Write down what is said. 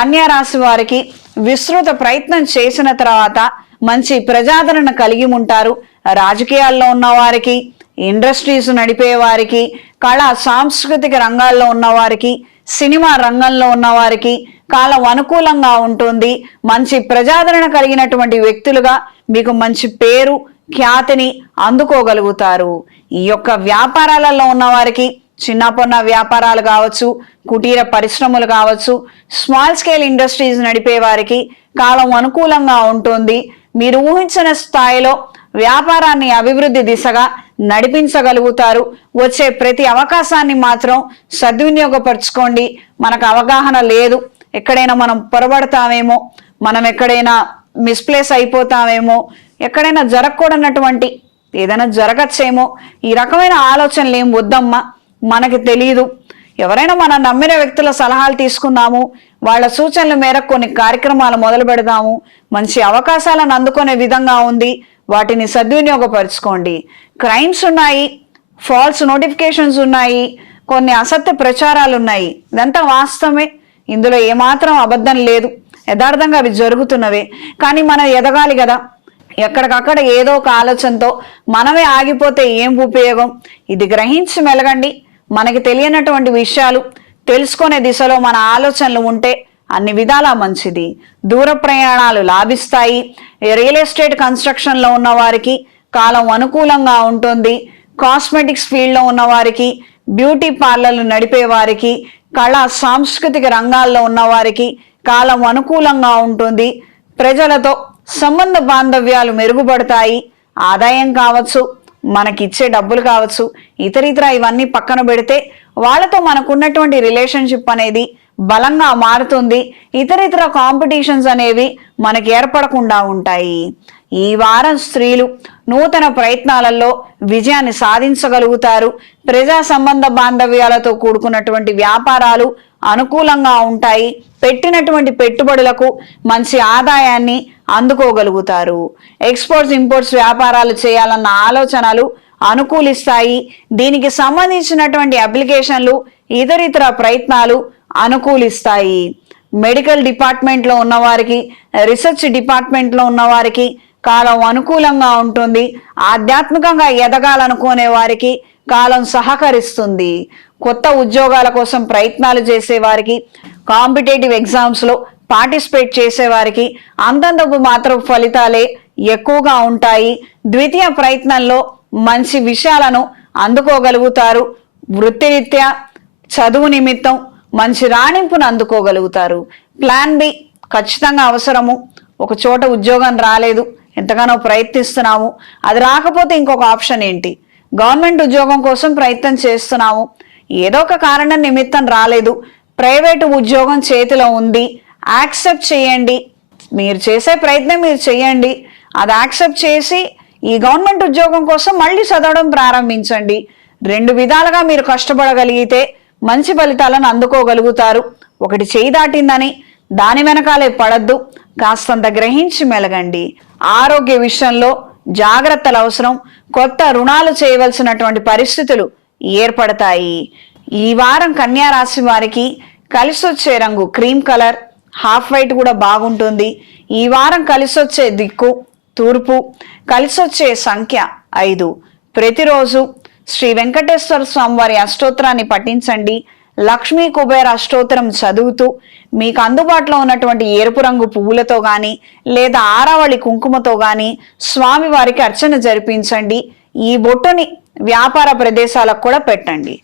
కన్యా రాశి వారికి విస్తృత ప్రయత్నం చేసిన తర్వాత మంచి ప్రజాదరణ కలిగి ఉంటారు. రాజకీయాల్లో ఉన్న వారికి, ఇండస్ట్రీస్ నడిపే వారికి, కళా సాంస్కృతిక రంగాల్లో ఉన్న వారికి, సినిమా రంగంలో ఉన్న వారికి కాలం అనుకూలంగా ఉంటుంది. మంచి ప్రజాదరణ కలిగినటువంటి వ్యక్తులుగా మీకు మంచి పేరు, ఖ్యాతిని అందుకోగలుగుతారు. ఈ యొక్క వ్యాపారాలలో ఉన్న వారికి చిన్నపొన్న వ్యాపారాలు కావచ్చు, కుటీర పరిశ్రమలు కావచ్చు, స్మాల్ స్కేల్ ఇండస్ట్రీస్ నడిపే వారికి కాలం అనుకూలంగా ఉంటుంది. మీరు ఊహించిన స్థాయిలో వ్యాపారాన్ని అభివృద్ధి దిశగా నడిపించగలుగుతారు. వచ్చే ప్రతి అవకాశాన్ని మాత్రం సద్వినియోగపరచుకోండి. మనకు అవగాహన లేదు, ఎక్కడైనా మనం పొరబడతామేమో, మనం ఎక్కడైనా మిస్ప్లేస్ అయిపోతామేమో, ఎక్కడైనా జరగకూడనటువంటి ఏదైనా జరగచ్చేమో, ఈ రకమైన ఆలోచనలు ఏం వద్దమ్మా. మనకి తెలియదు, ఎవరైనా మనం నమ్మిన వ్యక్తుల సలహాలు తీసుకుందాము, వాళ్ళ సూచనల మేరకు కొన్ని కార్యక్రమాలు మొదలు పెడదాము. మంచి అవకాశాలను అందుకునే విధంగా ఉంది, వాటిని సద్వినియోగపరచుకోండి. క్రైమ్స్ ఉన్నాయి, ఫాల్స్ నోటిఫికేషన్స్ ఉన్నాయి, కొన్ని అసత్య ప్రచారాలు ఉన్నాయి. ఇదంతా వాస్తవమే, ఇందులో ఏమాత్రం అబద్ధం లేదు, యథార్థంగా అవి జరుగుతున్నవే. కానీ మనం ఎదగాలి కదా, ఎక్కడికక్కడ ఏదో ఒక ఆలోచనతో మనమే ఆగిపోతే ఏం ఉపయోగం? ఇది గ్రహించి మెలగండి. మనకి తెలియనటువంటి విషయాలు తెలుసుకునే దిశలో మన ఆలోచనలు ఉంటే అన్ని విధాలా మంచిది. దూర ప్రయాణాలు లాభిస్తాయి. రియల్ ఎస్టేట్ కన్స్ట్రక్షన్లో ఉన్న వారికి కాలం అనుకూలంగా ఉంటుంది. కాస్మెటిక్స్ ఫీల్డ్లో ఉన్న వారికి, బ్యూటీ పార్లర్లు నడిపే వారికి, కళా సాంస్కృతిక రంగాల్లో ఉన్న వారికి కాలం అనుకూలంగా ఉంటుంది. ప్రజలతో సంబంధ బాంధవ్యాలు మెరుగుపడతాయి. ఆదాయం కావచ్చు, మనకిచ్చే డబ్బులు కావచ్చు, ఇతరితర ఇవన్నీ పక్కన పెడితే వాళ్ళతో మనకున్నటువంటి రిలేషన్షిప్ అనేది బలంగా మారుతుంది. ఇతరితర కాంపిటీషన్స్ అనేవి మనకి ఏర్పడకుండా ఉంటాయి. ఈ వారం స్త్రీలు నూతన ప్రయత్నాలలో విజయాన్ని సాధించగలుగుతారు. ప్రజా సంబంధ బాంధవ్యాలతో కూడుకున్నటువంటి వ్యాపారాలు అనుకూలంగా ఉంటాయి. పెట్టినటువంటి పెట్టుబడులకు మంచి ఆదాయాన్ని అందుకోగలుగుతారు. ఎక్స్పోర్ట్స్ ఇంపోర్ట్స్ వ్యాపారాలు చేయాలన్న ఆలోచనలు అనుకూలిస్తాయి. దీనికి సంబంధించినటువంటి అప్లికేషన్లు, ఇతరితర ప్రయత్నాలు అనుకూలిస్తాయి. మెడికల్ డిపార్ట్మెంట్లో ఉన్నవారికి, రీసెర్చ్ డిపార్ట్మెంట్లో ఉన్నవారికి కాలం అనుకూలంగా ఉంటుంది. ఆధ్యాత్మికంగా ఎదగాలనుకునే వారికి కాలం సహకరిస్తుంది. కొత్త ఉద్యోగాల కోసం ప్రయత్నాలు చేసేవారికి, కాంపిటేటివ్ ఎగ్జామ్స్లో పార్టిసిపేట్ చేసేవారికి అంతంతపు మాత్రం ఫలితాలే ఎక్కువగా ఉంటాయి. ద్వితీయ ప్రయత్నంలో మంచి విషయాలను అందుకోగలుగుతారు. వృత్తిరీత్యా, చదువు నిమిత్తం మంచి రాణింపును అందుకోగలుగుతారు. ప్లాన్ బి ఖచ్చితంగా అవసరము. ఒక చోట ఉద్యోగం రాలేదు, ఎంతగానో ప్రయత్నిస్తున్నాము, అది రాకపోతే ఇంకొక ఆప్షన్ ఏంటి? గవర్నమెంట్ ఉద్యోగం కోసం ప్రయత్నం చేస్తున్నాము, ఏదో ఒక కారణం నిమిత్తం రాలేదు, ప్రైవేటు ఉద్యోగం చేతిలో ఉంది, యాక్సెప్ట్ చేయండి. మీరు చేసే ప్రయత్నం మీరు చేయండి, అది యాక్సెప్ట్ చేసి ఈ గవర్నమెంట్ ఉద్యోగం కోసం మళ్ళీ చదవడం ప్రారంభించండి. రెండు విధాలుగా మీరు కష్టపడగలిగితే మంచి ఫలితాలను అందుకోగలుగుతారు. ఒకటి చేయి దాటిందని దాని వెనకాలే పడద్దు, కాస్తంత గ్రహించి మెలగండి. ఆరోగ్య విషయంలో జాగ్రత్తలు అవసరం. కొత్త రుణాలు చేయవలసినటువంటి పరిస్థితులు ఏర్పడతాయి. ఈ వారం కన్యా రాశి వారికి కలిసొచ్చే రంగు క్రీమ్ కలర్, హాఫ్ వైట్ కూడా బాగుంటుంది. ఈ వారం కలిసొచ్చే దిక్కు తూర్పు, కలిసొచ్చే సంఖ్య 5. ప్రతిరోజు శ్రీ వెంకటేశ్వర స్వామి వారి అష్టోత్తరాన్ని పఠించండి. లక్ష్మీ కుబేర అష్టోత్తరం చదువుతూ మీకు అందుబాటులో ఉన్నటువంటి ఎరుపు రంగు పువ్వులతో కానీ లేదా ఆరావళి కుంకుమతో కానీ స్వామి వారికి అర్చన జరిపించండి. ఈ బొట్టుని వ్యాపార ప్రదేశాలకు కూడా పెట్టండి.